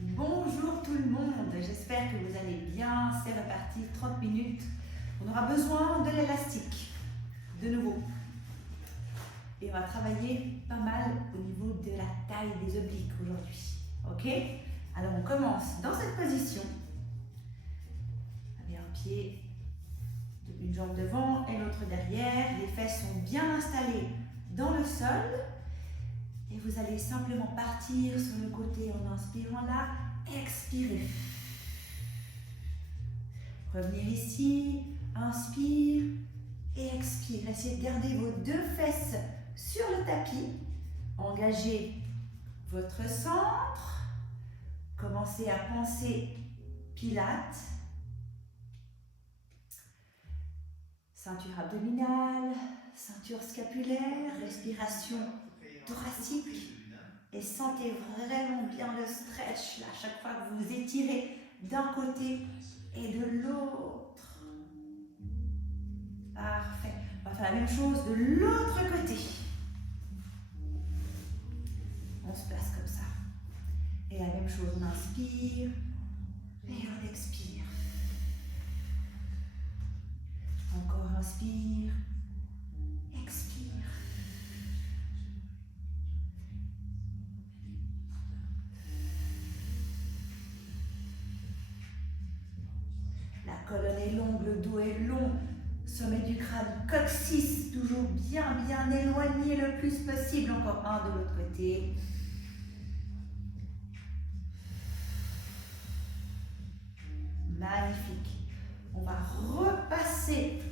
Bonjour tout le monde, j'espère que vous allez bien. C'est reparti, 30 minutes. On aura besoin de l'élastique, de nouveau. Et on va travailler pas mal au niveau de la taille des obliques aujourd'hui. Ok? Alors on commence dans cette position. Avec un pied, une jambe devant et l'autre derrière. Les fesses sont bien installées dans le sol. Et vous allez simplement partir sur le côté en inspirant là, expirez. Revenir ici, inspire et expire. Essayez de garder vos deux fesses sur le tapis. Engagez votre centre. Commencez à penser pilates. Ceinture abdominale, ceinture scapulaire, respiration thoracique. Et sentez vraiment bien le stretch là, chaque fois que vous étirez d'un côté et de l'autre. Parfait. On va faire la même chose de l'autre côté. On se place comme ça. Et la même chose, on inspire et on expire. Encore inspire, expire. La colonne est longue, le dos est long, sommet du crâne, coccyx, toujours bien éloigné le plus possible. Encore un de l'autre côté. Magnifique. On va repasser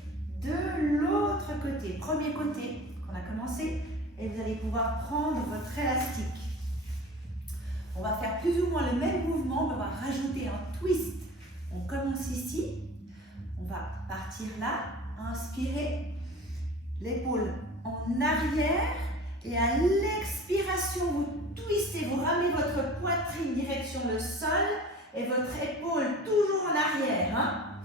de l'autre côté. Premier côté qu'on a commencé et vous allez pouvoir prendre votre élastique. On va faire plus ou moins le même mouvement, mais on va rajouter un twist. On commence ici, on va partir là, inspirez, l'épaule en arrière et à l'expiration, vous twistez, vous ramenez votre poitrine direction le sol et votre épaule toujours en arrière. Hein.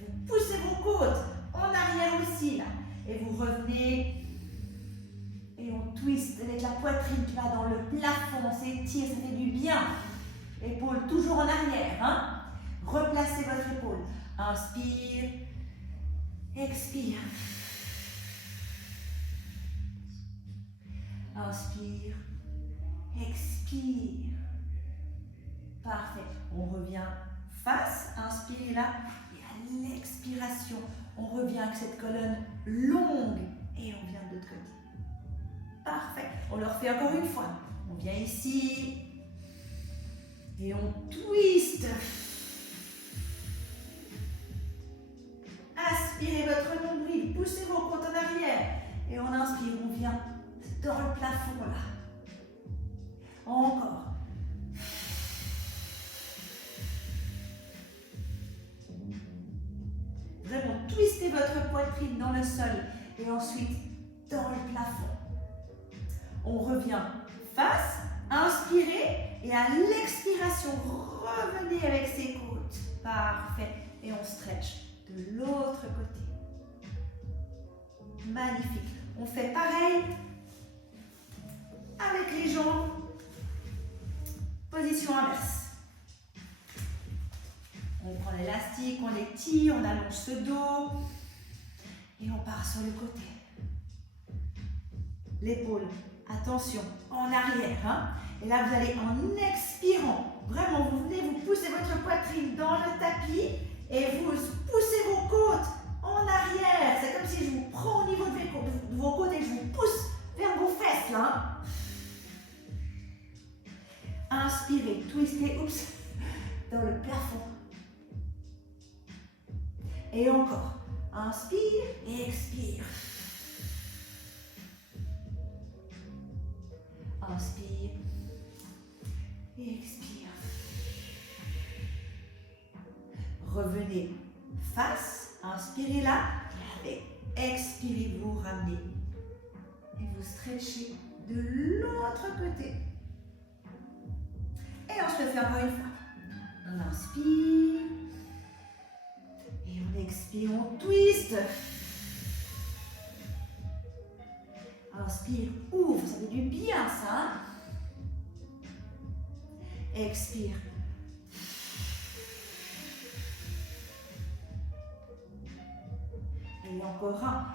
Vous poussez vos côtes en arrière aussi là et vous revenez et on twist avec la poitrine qui va dans le plafond, on s'étire, ça fait du bien. Épaule toujours en arrière. Hein. Replacez votre épaule. Inspire, expire. Inspire, expire. Parfait. On revient face, inspirez là. Et à l'expiration, on revient avec cette colonne longue. Et on vient de l'autre côté. Parfait. On le refait encore une fois. On vient ici. Et on twist. Aspirez votre nombril, poussez vos côtes en arrière. Et on inspire, on vient dans le plafond là. Encore. Vraiment, twistez votre poitrine dans le sol. Et ensuite, dans le plafond. On revient face, inspirez. Et à l'expiration, revenez avec ses côtes. Parfait. Et on stretch de l'autre côté. Magnifique. On fait pareil avec les jambes. Position inverse. On prend l'élastique, on étire, on allonge ce dos et on part sur le côté. L'épaule, attention, en arrière. Hein. Et là, vous allez en expirant, vraiment, vous venez, vous poussez votre poitrine dans le tapis et vous poussez vos côtes en arrière. C'est comme si je vous prends au niveau de vos côtes et je vous pousse vers vos fesses. Là. Inspirez, twistez, oups, dans le plafond. Et encore. Inspire et expire. Inspire et expire. Revenez face, inspirez là, et expirez, vous ramenez. Et vous stretchez de l'autre côté. Et on se le fait encore une fois. On inspire. Et on expire, on twist. Inspire, ouvre, ça fait du bien ça. Expire. Et encore un.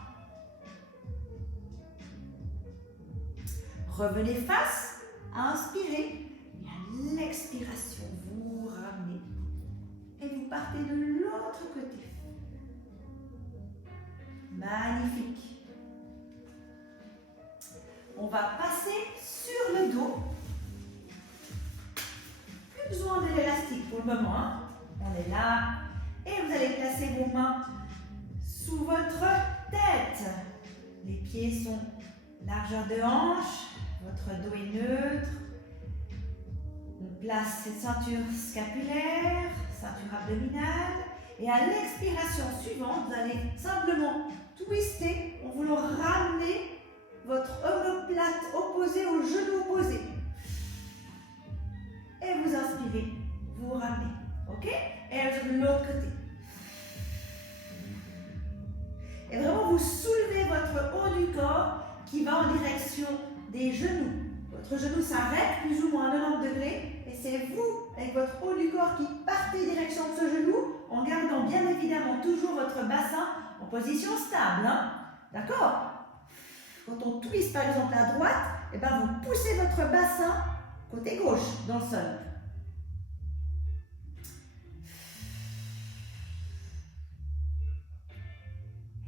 Revenez face à inspirer. Et à l'expiration, vous ramenez. Et vous partez de l'autre côté. Magnifique. On va passer sur le dos. Plus besoin de l'élastique pour le moment. Hein. On est là. Et vous allez placer vos mains sous votre tête. Les pieds sont largeur de hanche. Votre dos est neutre. On place cette ceinture scapulaire, ceinture abdominale. Et à l'expiration suivante, vous allez simplement twister en voulant ramener votre omoplate opposée au genou opposé. Et vous inspirez, vous ramenez. Ok? Et de l'autre côté. Et vraiment, vous soulevez votre haut du corps qui va en direction des genoux. Votre genou s'arrête plus ou moins à 90 degrés. Et c'est vous, avec votre haut du corps, qui partez en direction de ce genou en gardant bien évidemment toujours votre bassin en position stable. Hein? D'accord? Quand on twist par exemple à droite, et ben vous poussez votre bassin côté gauche dans le sol.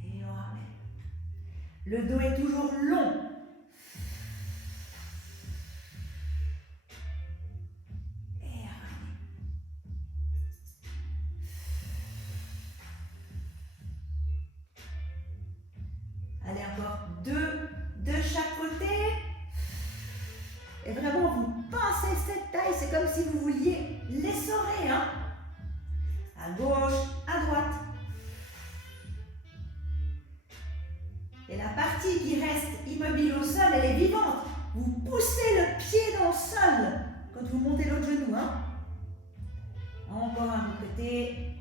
Et on ramène. Le dos est toujours long. Et ramène. Allez, encore deux de chaque côté. Et vraiment, vous pincez cette taille. C'est comme si vous vouliez l'essorer. Hein? À gauche, à droite. Et la partie qui reste immobile au sol, elle est vivante. Vous poussez le pied dans le sol quand vous montez l'autre genou. Hein? Encore un autre côté.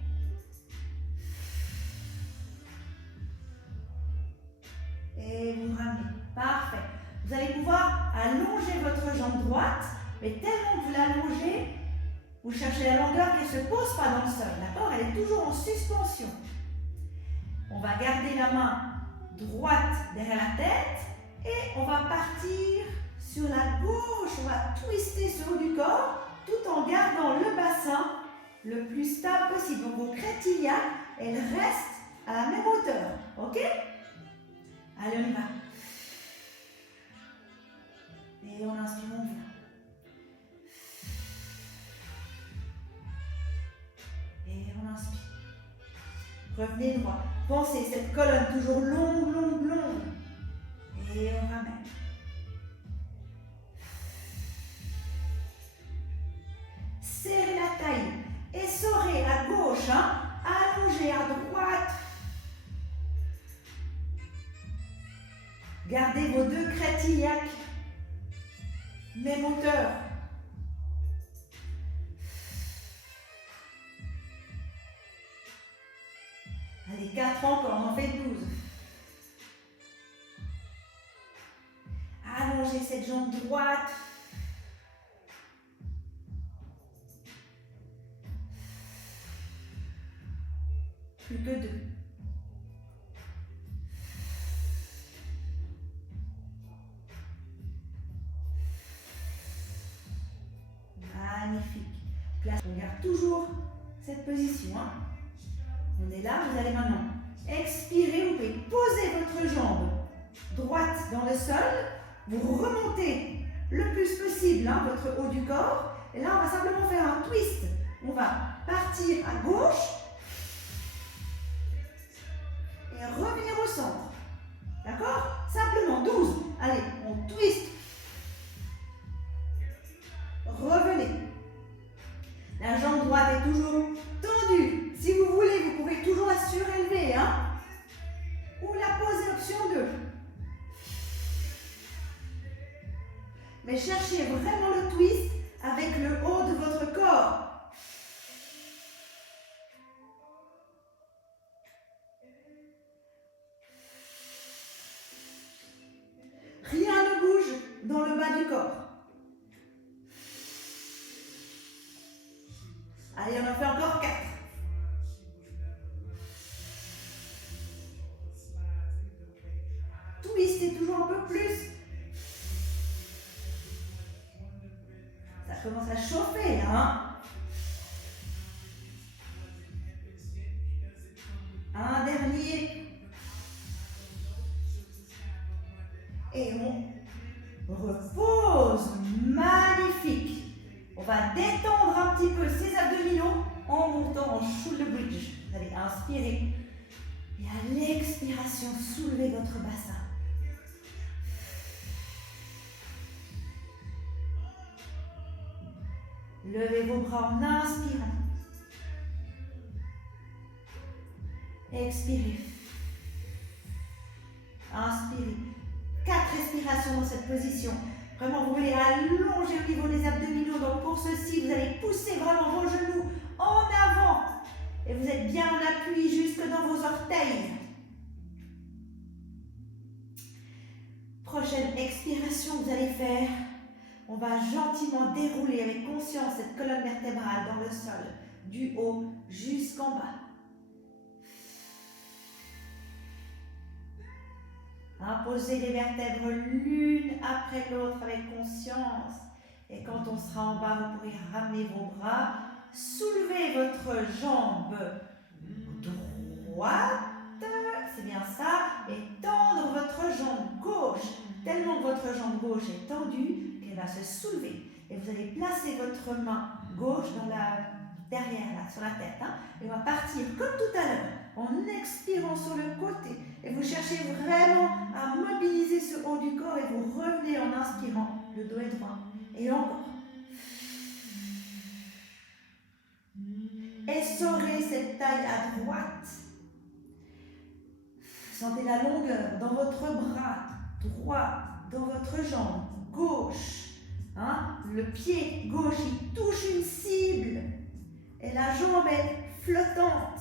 Et vous ramenez. Parfait. Vous allez pouvoir allonger votre jambe droite, mais tellement que vous l'allongez, vous cherchez la longueur qui ne se pose pas dans le sol. D'accord? Elle est toujours en suspension. On va garder la main droite derrière la tête et on va partir sur la gauche. On va twister ce haut du corps tout en gardant le bassin le plus stable possible. Donc vos crêtes iliaques, elles restent à la même hauteur. Ok? Allez, on y va. Et on inspire, on vient. Et on inspire. Revenez droit. Pensez cette colonne toujours longue, longue, longue. Et on ramène. Serrez la taille. Essorez à gauche. Hein. Allongez à droite. Gardez vos deux crêtes iliaques. Même hauteur. Allez, 4 encore, on en fait 12. Allongez cette jambe droite. Plus que 2. Magnifique. Place, on garde toujours cette position. Hein. On est là, vous allez maintenant expirer, vous pouvez poser votre jambe droite dans le sol, vous remontez le plus possible hein, votre haut du corps, et là on va simplement faire un twist. On va partir à gauche et revenir au centre. D'accord? Simplement 12. Allez, on twist. Revenez. La jambe droite est toujours tendue. Si vous voulez, vous pouvez toujours la surélever. Hein? Ou la poser option 2. Mais cherchez vraiment le twist avec le haut de votre corps. Rien ne bouge dans le bas du corps. Allez, on en fait encore 4. Twistez toujours un peu plus. Ça commence à chauffer là, hein. Un dernier. Et on repose. Magnifique. On va détendre un petit peu ses abdominaux en montant en shoulder bridge. Vous allez inspirer. Et à l'expiration, soulevez votre bassin. Levez vos bras en inspirant. Expirez. Inspirez. 4 respirations dans cette position. Vraiment, vous voulez allonger au niveau des abdominaux. Donc pour ceci, vous allez pousser vraiment vos genoux en avant. Et vous êtes bien en appui jusque dans vos orteils. Prochaine expiration que vous allez faire. On va gentiment dérouler avec conscience cette colonne vertébrale dans le sol, du haut jusqu'en bas. Imposez les vertèbres l'une après l'autre avec conscience. Et quand on sera en bas, vous pourrez ramener vos bras, soulever votre jambe droite, c'est bien ça, et tendre votre jambe gauche, tellement que votre jambe gauche est tendue qu'elle va se soulever. Et vous allez placer votre main gauche dans derrière, là, sur la tête. Hein, et on va partir comme tout à l'heure, en expirant sur le côté. Et vous cherchez vraiment à mobiliser ce haut du corps et vous revenez en inspirant. Le dos est droit. Et encore. Essorez cette taille à droite. Sentez la longueur dans votre bras droit, dans votre jambe gauche. Hein? Le pied gauche, il touche une cible. Et la jambe est flottante.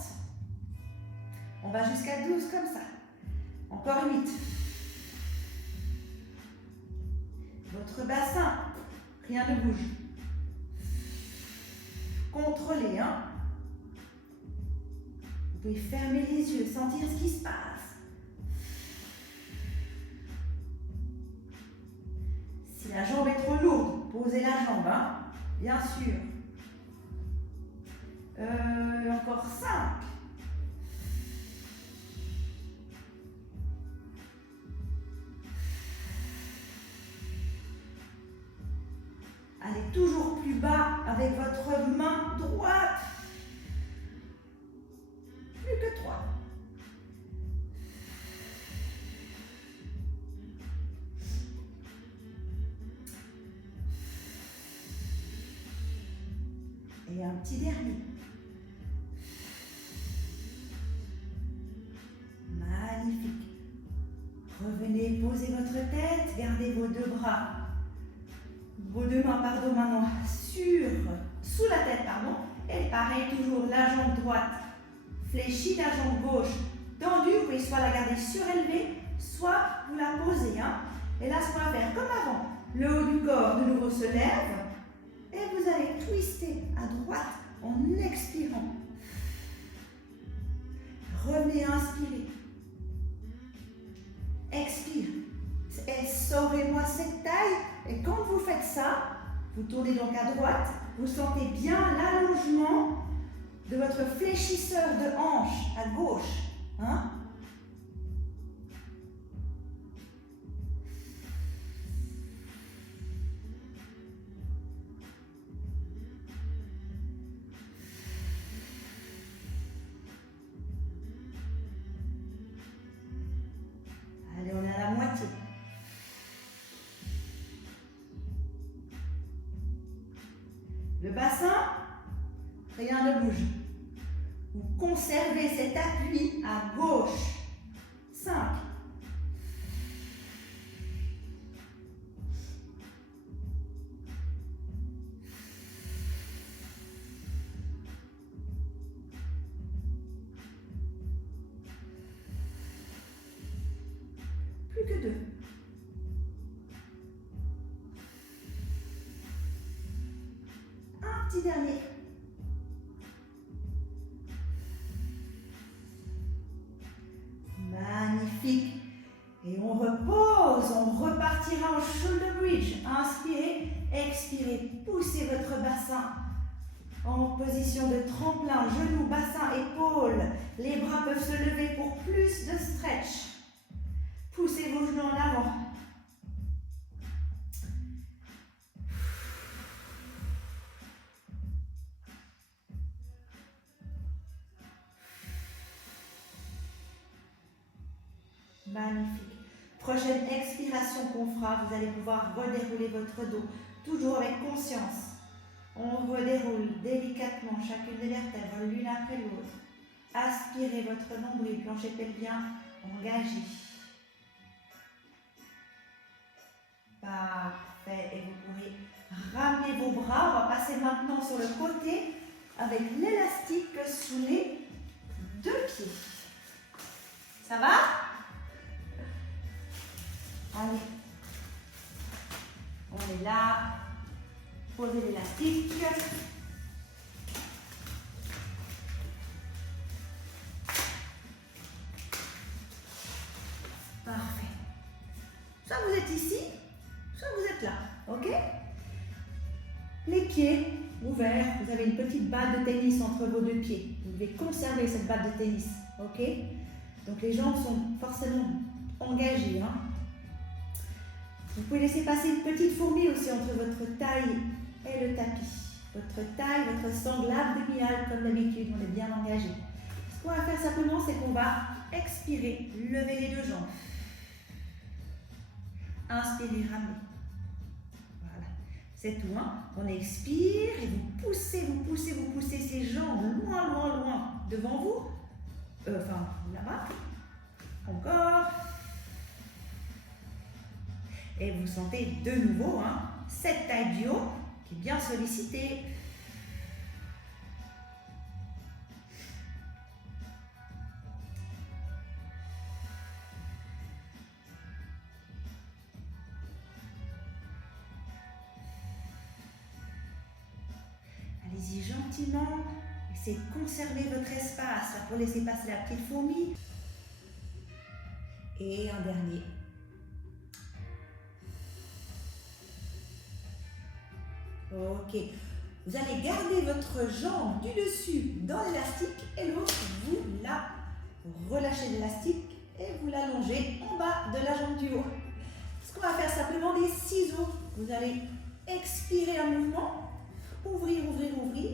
On va jusqu'à 12 comme ça. Encore 8. Votre bassin, rien ne bouge. Contrôlez, hein. Vous pouvez fermer les yeux, sentir ce qui se passe. Si la jambe est trop lourde, posez la jambe, hein, bien sûr. Encore 5. Allez toujours plus bas avec votre main droite. Plus que 3. Et un petit dernier. Magnifique. Revenez, posez votre tête, gardez vos deux bras. Vos deux mains, maintenant, sous la tête, Et pareil, toujours la jambe droite fléchie, la jambe gauche tendue. Vous pouvez soit la garder surélevée, soit vous la posez. Hein. Et là, ce qu'on va faire comme avant. Le haut du corps de nouveau se lève. Et vous allez twister à droite en expirant. Revenez inspirer. Expire. Essorez-moi cette taille. Et quand vous faites ça, vous tournez donc à droite, vous sentez bien l'allongement de votre fléchisseur de hanche à gauche. Hein? Allez, on est à la moitié. Le bassin, rien ne bouge. Vous conservez cet appui à gauche. 5. Plus que 2. Petit dernier. expirez, poussez votre bassin en position de tremplin, genoux, bassin, épaules. Les bras peuvent se lever pour plus de stretch. Poussez vos genoux en avant. Magnifique. Prochaine expiration qu'on fera, vous allez pouvoir redérouler votre dos, toujours avec conscience. On redéroule délicatement chacune des vertèbres, l'une après l'autre. Aspirez votre nombril, plancher pelvien engagé. Parfait. Et vous pourrez ramener vos bras. On va passer maintenant sur le côté avec l'élastique sous les deux pieds. Ça va? Allez, on est là, posez l'élastique. Parfait. Soit vous êtes ici, soit vous êtes là, ok? Les pieds ouverts, vous avez une petite balle de tennis entre vos deux pieds. Vous devez conserver cette balle de tennis, ok? Donc les jambes sont forcément engagées, hein? Vous pouvez laisser passer une petite fourmi aussi entre votre taille et le tapis. Votre taille, votre sangle abdominale, comme d'habitude, on est bien engagé. Ce qu'on va faire simplement, c'est qu'on va expirer, lever les deux jambes. Inspirez, ramenez. Voilà, c'est tout. Hein? On expire et vous poussez ces jambes loin, loin, loin devant vous. Enfin, là-bas. Encore. Et vous sentez de nouveau cette taille du haut qui est bien sollicitée. Allez-y gentiment. Essayez de conserver votre espace pour laisser passer la petite fourmi. Et un dernier. Ok, vous allez garder votre jambe du dessus dans l'élastique et l'autre, vous la relâchez l'élastique et vous l'allongez en bas de la jambe du haut. Ce qu'on va faire simplement des ciseaux. Vous allez expirer un mouvement, ouvrir, ouvrir, ouvrir,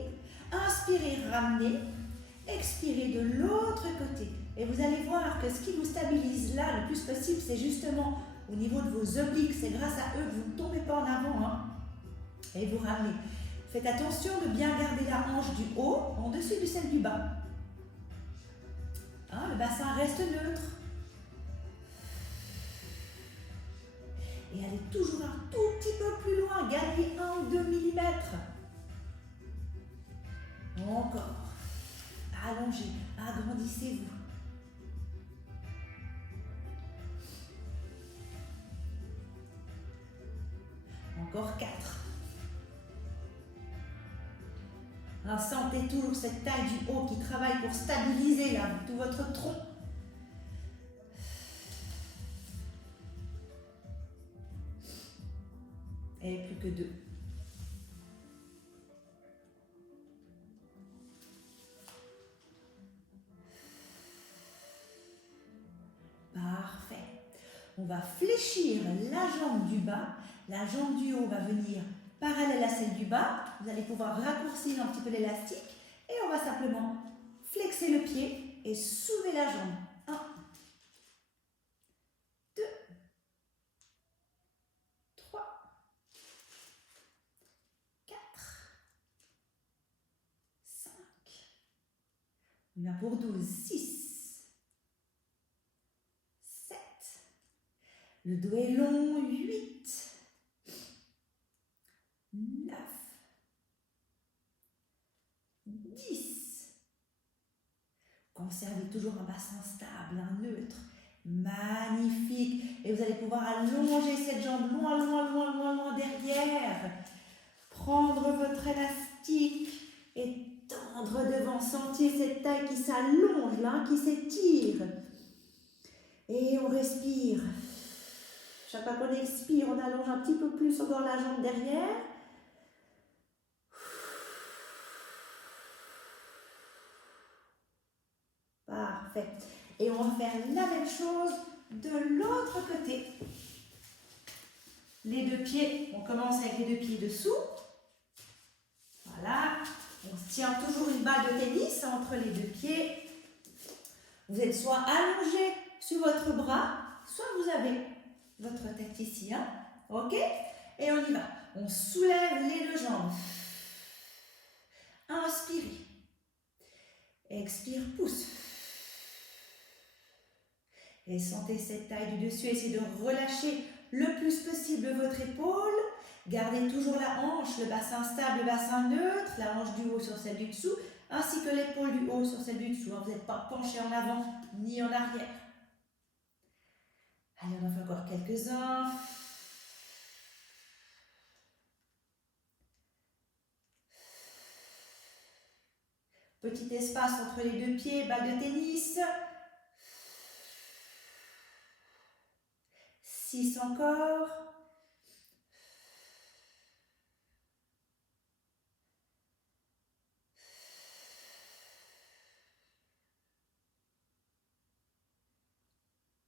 inspirer, ramener, expirer de l'autre côté. Et vous allez voir que ce qui vous stabilise là le plus possible, c'est justement au niveau de vos obliques. C'est grâce à eux que vous ne tombez pas en avant. Et vous ramenez. Faites attention de bien garder la hanche du haut en dessus de celle du bas. Le bassin reste neutre. Et allez toujours un tout petit peu plus loin. Gagnez 1 ou 2 mm. Encore. Allongez. Agrandissez-vous. Encore 4. Sentez toujours cette taille du haut qui travaille pour stabiliser là, tout votre tronc. Et plus que 2. Parfait. On va fléchir la jambe du bas. La jambe du haut va venir parallèle à celle du bas. Vous allez pouvoir raccourcir un petit peu l'élastique. Et on va simplement flexer le pied et soulever la jambe. 1, 2, 3, 4, 5. On a pour 12, 6, 7. Le dos est long, 8. 9, 10. Conservez toujours un bassin stable, neutre, magnifique. Et vous allez pouvoir allonger cette jambe loin, loin, loin, loin, loin derrière. Prendre votre élastique et tendre devant. Sentiez cette taille qui s'allonge là, qui s'étire. Et on respire. Chaque fois qu'on expire, on allonge un petit peu plus encore la jambe derrière. Parfait. Et on va faire la même chose de l'autre côté. Les deux pieds, on commence avec les deux pieds dessous. Voilà. On se tient toujours une balle de tennis entre les deux pieds. Vous êtes soit allongé sur votre bras, soit vous avez votre tête ici. Hein? Ok? Et on y va. On soulève les deux jambes. Inspirez. Expire, pousse. Et sentez cette taille du dessus. Essayez de relâcher le plus possible votre épaule. Gardez toujours la hanche, le bassin stable, le bassin neutre, la hanche du haut sur celle du dessous, ainsi que l'épaule du haut sur celle du dessous. Vous n'êtes pas penché en avant ni en arrière. Allez, on en fait encore quelques-uns. Petit espace entre les deux pieds, balle de tennis. 6 encore.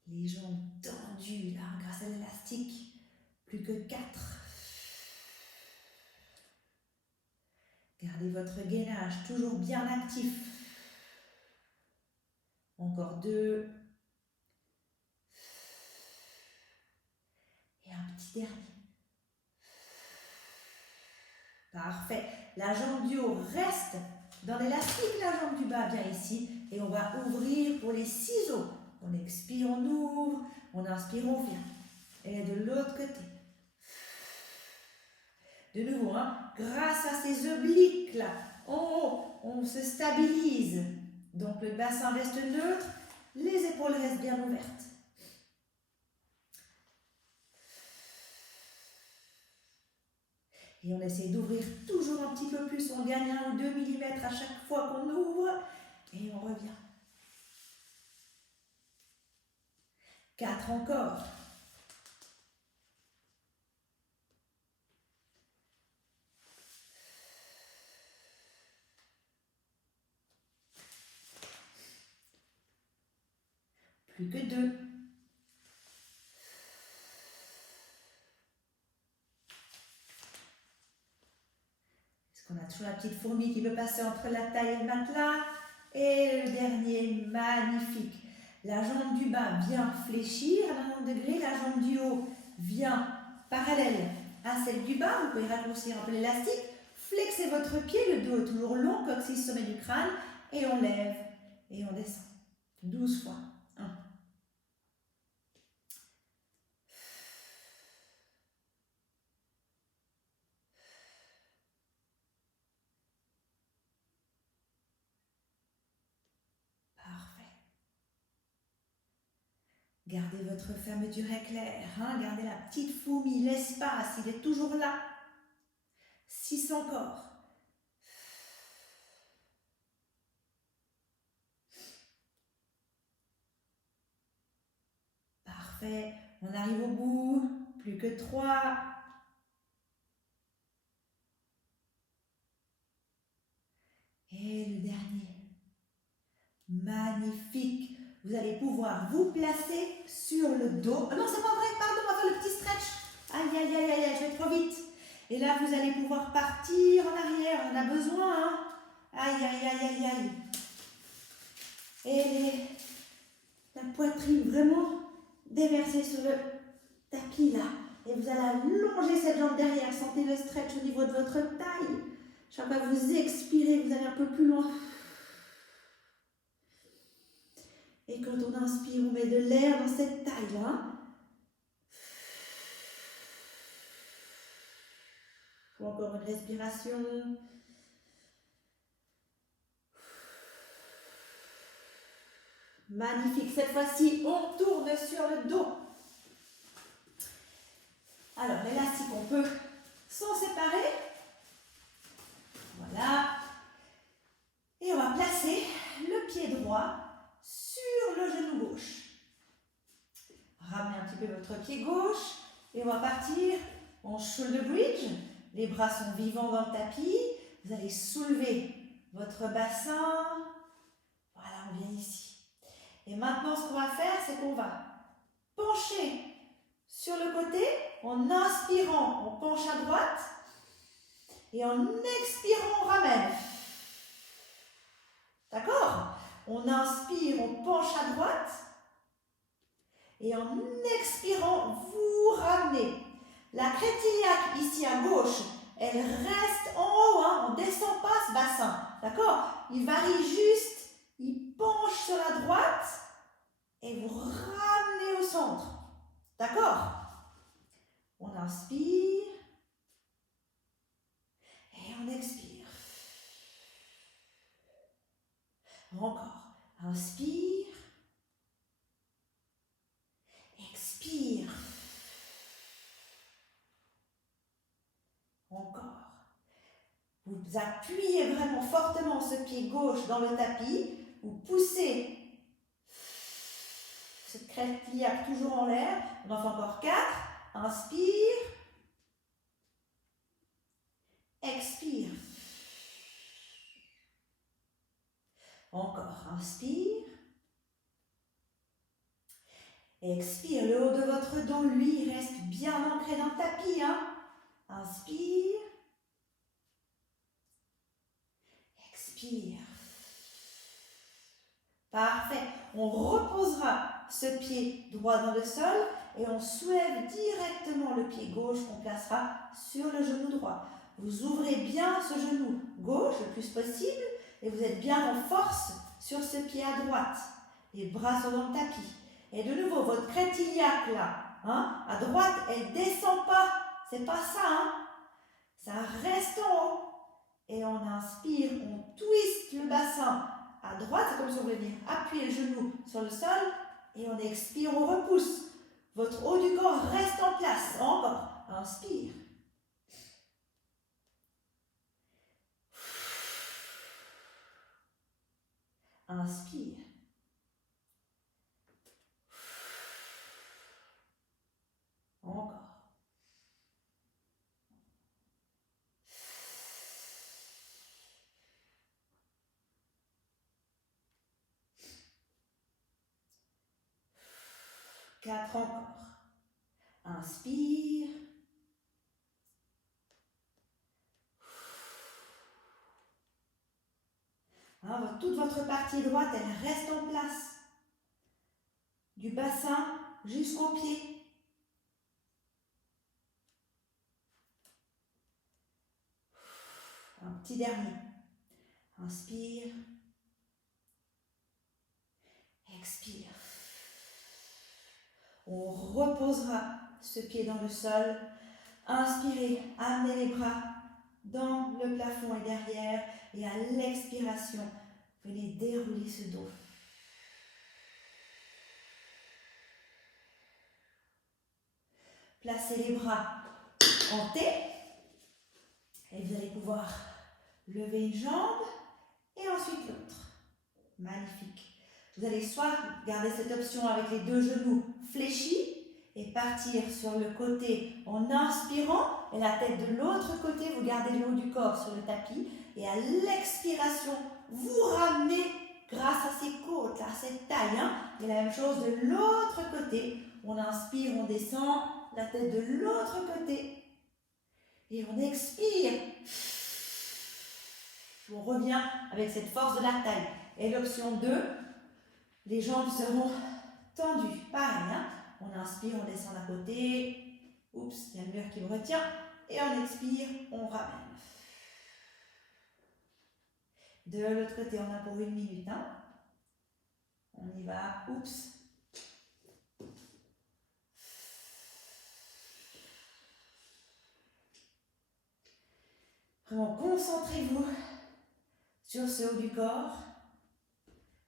Les jambes tendues là, grâce à l'élastique. Plus que 4. Gardez votre gainage toujours bien actif. Encore 2. Et un petit dernier. Parfait. La jambe du haut reste dans l'élastique, la jambe du bas vient ici. Et on va ouvrir pour les ciseaux. On expire, on ouvre. On inspire, on vient. Et de l'autre côté. De nouveau, hein, grâce à ces obliques là, en haut, on se stabilise. Donc le bassin reste neutre, les épaules restent bien ouvertes. Et on essaie d'ouvrir toujours un petit peu plus, on gagne 1 ou 2 mm à chaque fois qu'on ouvre. Et on revient. 4 encore. Plus que 2. Est-ce qu'on a toujours la petite fourmi qui veut passer entre la taille et le matelas? Et le dernier, magnifique. La jambe du bas vient fléchir à 90 degrés, la jambe du haut vient parallèle à celle du bas. Vous pouvez raccourcir un peu l'élastique. Flexez votre pied, le dos est toujours long, coccyx sommet du crâne. Et on lève et on descend. 12 fois. 1. Gardez votre fermeture éclair, hein? Gardez la petite fourmi, l'espace, il est toujours là. 6 encore. Parfait, on arrive au bout, plus que 3. Et le dernier. Magnifique. Vous allez pouvoir vous placer sur le dos. Ah non, c'est pas vrai, pardon, on va faire le petit stretch. Aïe, aïe, aïe, aïe, je vais trop vite. Et là, vous allez pouvoir partir en arrière, on a besoin. Hein. Aïe, aïe, aïe, aïe, aïe. Et la poitrine vraiment déversée sur le tapis là. Et vous allez allonger cette jambe derrière. Sentez le stretch au niveau de votre taille. Chaque fois que vous expirez, vous allez un peu plus loin. Et quand on inspire, on met de l'air dans cette taille-là. Encore une respiration. Magnifique. Cette fois-ci, on tourne sur le dos. Alors, l'élastique, on peut s'en séparer. Voilà. Et on va placer le pied droit sur le genou gauche. Ramenez un petit peu votre pied gauche et on va partir en shoulder bridge. Les bras sont vivants dans le tapis. Vous allez soulever votre bassin. Voilà, on vient ici. Et maintenant, ce qu'on va faire, c'est qu'on va pencher sur le côté. En inspirant, on penche à droite. Et en expirant, on ramène. D'accord? On inspire, on penche à droite. Et en expirant, vous ramenez. La crête iliaque, ici à gauche, elle reste en haut. Hein, on ne descend pas ce bassin. D'accord? Il varie juste. Il penche sur la droite. Et vous ramenez au centre. D'accord? On inspire. Et on expire. Encore. Inspire. Expire. Encore. Vous appuyez vraiment fortement ce pied gauche dans le tapis. Vous poussez cette crête iliaque toujours en l'air. On en fait encore 4. Inspire. Expire. Encore. Inspire. Expire. Le haut de votre dos, lui, reste bien ancré dans le tapis. Hein. Inspire. Expire. Parfait. On reposera ce pied droit dans le sol et on soulève directement le pied gauche qu'on placera sur le genou droit. Vous ouvrez bien ce genou gauche le plus possible et vous êtes bien en force sur ce pied à droite. Les bras sont dans le tapis. Et de nouveau, votre crête iliaque là, hein, à droite, elle ne descend pas. C'est pas ça, hein. Ça reste en haut. Et on inspire, on twiste le bassin à droite, c'est comme si on voulait venir appuyer le genou sur le sol. Et on expire, on repousse. Votre haut du corps reste en place. Encore. Inspire. Inspire. Encore. Quatre encore. Inspire. Hein, toute votre partie droite, elle reste en place. Du bassin jusqu'au pied. Un petit dernier. Inspire. Expire. On reposera ce pied dans le sol. Inspirez, amenez les bras dans le plafond et derrière. Et à l'expiration, venez dérouler ce dos. Placez les bras en T. Et vous allez pouvoir lever une jambe et ensuite l'autre. Magnifique. Vous allez soit garder cette option avec les deux genoux fléchis et partir sur le côté en inspirant et la tête de l'autre côté, vous gardez le haut du corps sur le tapis et à l'expiration, vous ramenez grâce à ces côtes, à cette taille. Hein. Et la même chose de l'autre côté. On inspire, on descend, la tête de l'autre côté et on expire. On revient avec cette force de la taille. Et l'option 2, les jambes seront tendues. Pareil, hein. On inspire, on descend d'un côté. Oups, il y a le mur qui me retient. Et on expire, on ramène. De l'autre côté, on a pour 1 minute. Hein. On y va. Oups. Vraiment, concentrez-vous sur ce haut du corps,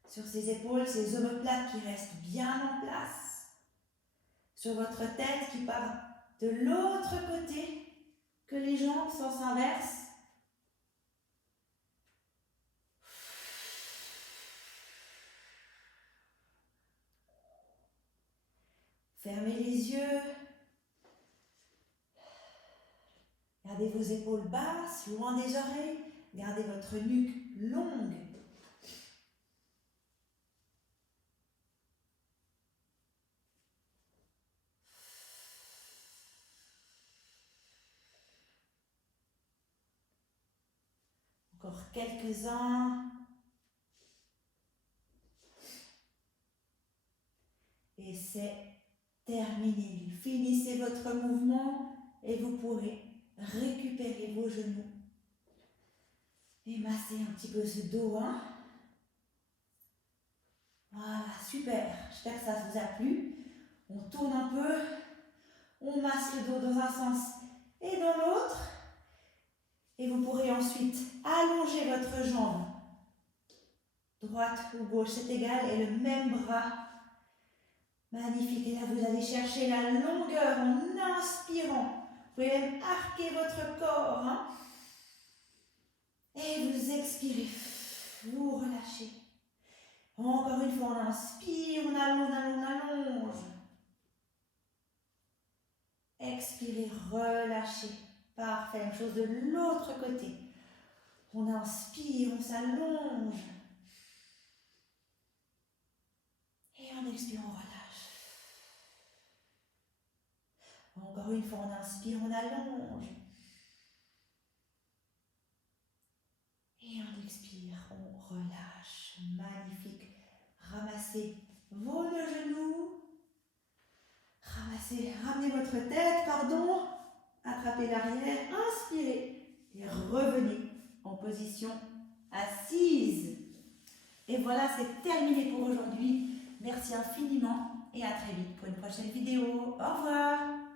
sur ces épaules, ces omoplates qui restent bien en place, sur votre tête qui part de l'autre côté, que les jambes sens inverse. Fermez les yeux. Gardez vos épaules basses, loin des oreilles. Gardez votre nuque longue. Encore quelques-uns. Et c'est terminé. Finissez votre mouvement et vous pourrez récupérer vos genoux. Et masser un petit peu ce dos. Hein. Voilà, super. J'espère que ça vous a plu. On tourne un peu. On masse le dos dans un sens et dans l'autre. Et vous pourrez ensuite allonger votre jambe. Droite ou gauche, c'est égal. Et le même bras. Magnifique. Et là, vous allez chercher la longueur en inspirant. Vous pouvez même arquer votre corps. Hein. Et vous expirez. Vous relâchez. Encore une fois, on inspire, on allonge, on allonge. Expirez, relâchez. Parfait. Même chose de l'autre côté. On inspire, on s'allonge. Et en expirant, on relâche. Encore une fois, on inspire, on allonge. Et on expire, on relâche. Magnifique. Ramassez vos deux genoux. Ramenez votre tête, pardon. Attrapez l'arrière, inspirez. Et revenez en position assise. Et voilà, c'est terminé pour aujourd'hui. Merci infiniment et à très vite pour une prochaine vidéo. Au revoir.